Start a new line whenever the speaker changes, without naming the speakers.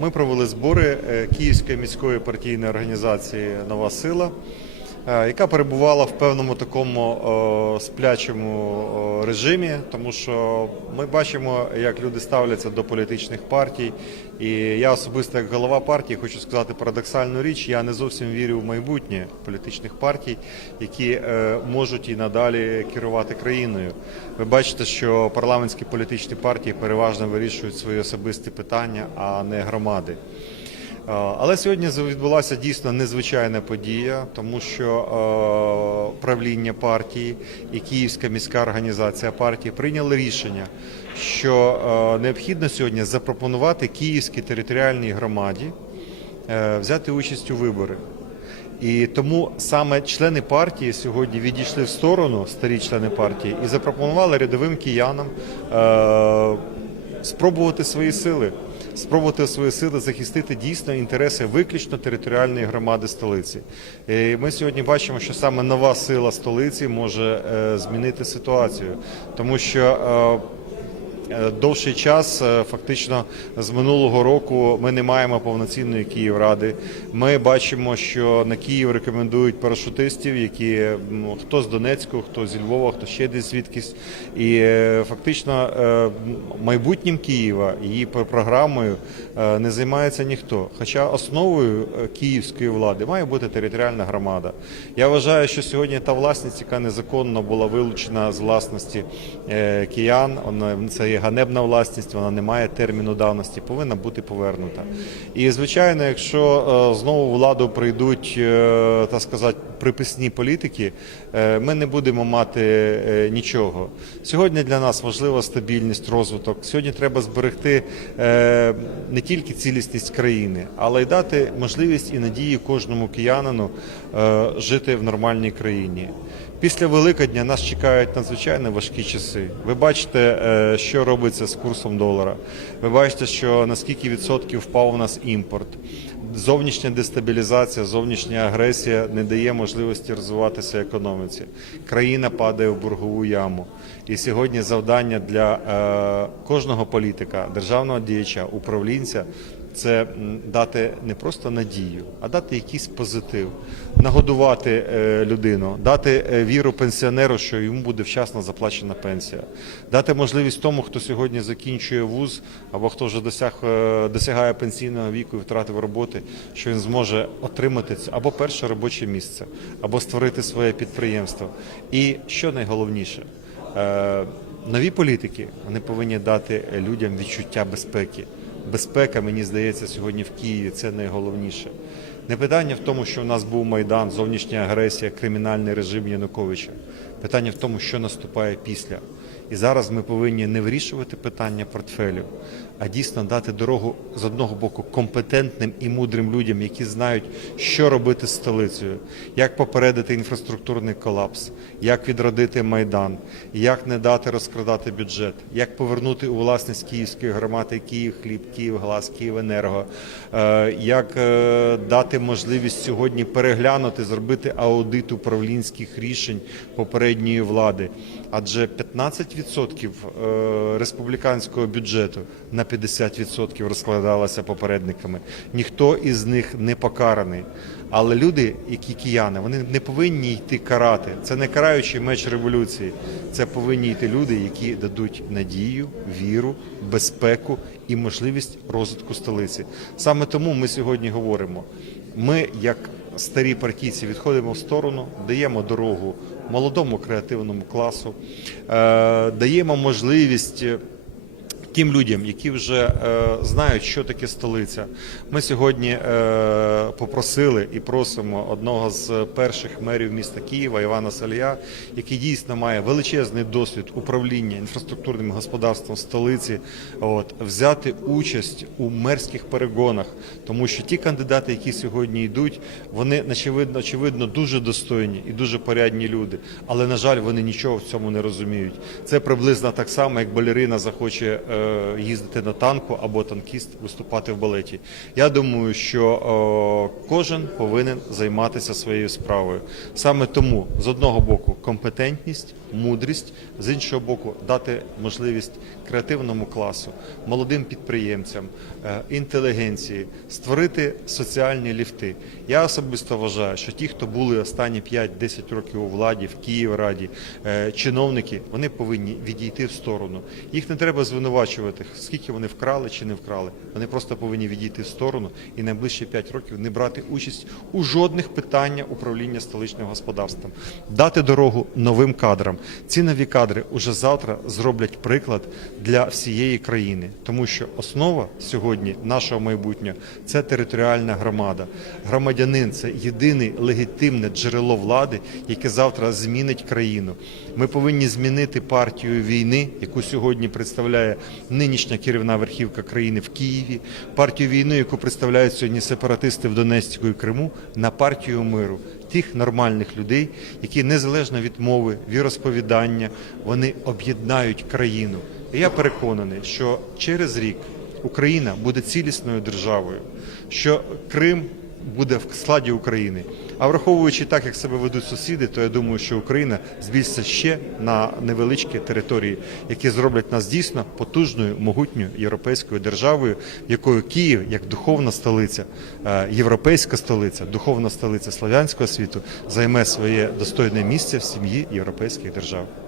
Ми провели збори е, Київської міської партійної організації Нова сила, яка перебувала в певному такому е, сплячому е, режимі, тому що ми бачимо, як люди ставляться до політичних партій. І я особисто, як голова партії, хочу сказати парадоксальну річ. Я не зовсім вірю в майбутнє політичних партій, які е, можуть і надалі керувати країною. Ви бачите, що парламентські політичні партії переважно вирішують свої особисті питання, а не громади. Але сьогодні відбулася дійсно незвичайна подія, тому що правління партії і Київська міська організація партії прийняли рішення, що необхідно сьогодні запропонувати Київській територіальній громаді е, взяти участь у виборах. І тому саме члени партії сьогодні відійшли в сторону, старі члени партії, і запропонували рядовим киянам е, спробувати свої сили, спробувати свої сили захистити дійсно інтереси виключно територіальної громади столиці. І ми сьогодні бачимо, що саме нова сила столиці може е, змінити ситуацію, тому що. Е, Довший час, е, фактично з минулого року, ми не маємо повноцінної Київради. Ми бачимо, що на Київ рекомендують парашутистів, які хто з Донецьку, хто зі Львова, хто ще десь звідкись. І е, фактично майбутнім Києва, її програмою не займається ніхто. Хоча основою київської влади має бути територіальна громада. Я вважаю, що сьогодні та власність, яка незаконно була вилучена з власності киян, це є ганебна власність, вона не має терміну давності, повинна бути повернута. І звичайно, якщо е, знову владу прийдуть, е, так сказати, приписні політики, е, ми не будемо мати нічого. Сьогодні для нас важлива стабільність, розвиток. Сьогодні треба зберегти не тільки цілісність країни, але й дати можливість і надії кожному киянину жити в нормальній країні. Після Великодня нас чекають надзвичайно важкі часи. Ви бачите, е, що робиться з курсом долара. Ви бачите, що наскільки відсотків впав у нас імпорт. Зовнішня дестабілізація, зовнішня агресія не дає можливості розвиватися економіці. Країна падає в боргову яму. І сьогодні завдання для е, кожного політика, державного діяча, управлінця це дати не просто надію, а дати якийсь позитив, нагодувати е, людину, дати е, віру пенсіонеру, що йому буде вчасно заплачена пенсія, дати можливість тому, хто сьогодні закінчує вуз або хто вже досяг е, досягає пенсійного віку і втратив роботи, що він зможе отримати це або перше робоче місце, або створити своє підприємство. І що найголовніше. Нові політики вони повинні дати людям відчуття безпеки. Безпека, мені здається, сьогодні в Києві це найголовніше. Не питання в тому, що в нас був майдан, зовнішня агресія, кримінальний режим Януковича. Питання в тому, що наступає після. І зараз ми повинні не вирішувати питання портфелів, а дійсно дати дорогу з одного боку компетентним і мудрим людям, які знають, що робити з столицею, як попередити інфраструктурний колапс, як відродити майдан, як не дати розкрадати бюджет, як повернути у власність київської громади Київ хліб, Київглаз, Київенерго, е, як е, дати можливість сьогодні переглянути, зробити аудит управлінських рішень попередньої влади. Адже 15% е, республіканського бюджету на 50% розкладалося попередниками. Ніхто із них не покараний. Але люди, які кияни, вони не повинні йти карати. Це не караючий меч революції. Це повинні йти люди, які дадуть надію, віру, безпеку і можливість розвитку столиці. Саме тому ми сьогодні говоримо. Ми, як старі партійці, відходимо в сторону, даємо дорогу молодому креативному класу, е, даємо можливість. Тим людям, які вже е, знають, що таке столиця, ми сьогодні е, попросили і просимо одного з перших мерів міста Києва Івана Салія, який дійсно має величезний досвід управління інфраструктурним господарством столиці, от взяти участь у мерських перегонах, тому що ті кандидати, які сьогодні йдуть, вони очевидно, очевидно дуже достойні і дуже порядні люди. Але на жаль, вони нічого в цьому не розуміють. Це приблизно так само, як балерина захоче. е, їздити на танку або танкіст виступати в балеті. Я думаю, що е, кожен повинен займатися своєю справою. Саме тому з одного боку компетентність, мудрість, з іншого боку, дати можливість креативному класу, молодим підприємцям, е, інтелігенції створити соціальні ліфти. Я особисто вважаю, що ті, хто були останні 5-10 років у владі в Київраді, е, чиновники, вони повинні відійти в сторону. Їх не треба звинувачувати, скільки вони вкрали чи не вкрали. Вони просто повинні відійти в сторону і найближчі 5 років не брати участь у жодних питаннях управління столичним господарством, дати дорогу новим кадрам. Ці нові кадри уже завтра зроблять приклад для всієї країни, тому що основа сьогодні нашого майбутнього це територіальна громада. Громадянин це єдине легітимне джерело влади, яке завтра змінить країну. Ми повинні змінити партію війни, яку сьогодні представляє нинішня керівна верхівка країни в Києві, партію війни, яку представляють сьогодні сепаратисти в Донецьку і Криму, на партію миру. Тих нормальних людей, які незалежно від мови, віросповідання, вони об'єднають країну. І я переконаний, що через рік Україна буде цілісною державою, що Крим буде в складі України. А враховуючи так, як себе ведуть сусіди, то я думаю, що Україна збільшиться ще на невеличкі території, які зроблять нас дійсно потужною, могутньою європейською державою, якою Київ, як духовна столиця, е, європейська столиця, духовна столиця славянського світу, займе своє достойне місце в сім'ї європейських держав.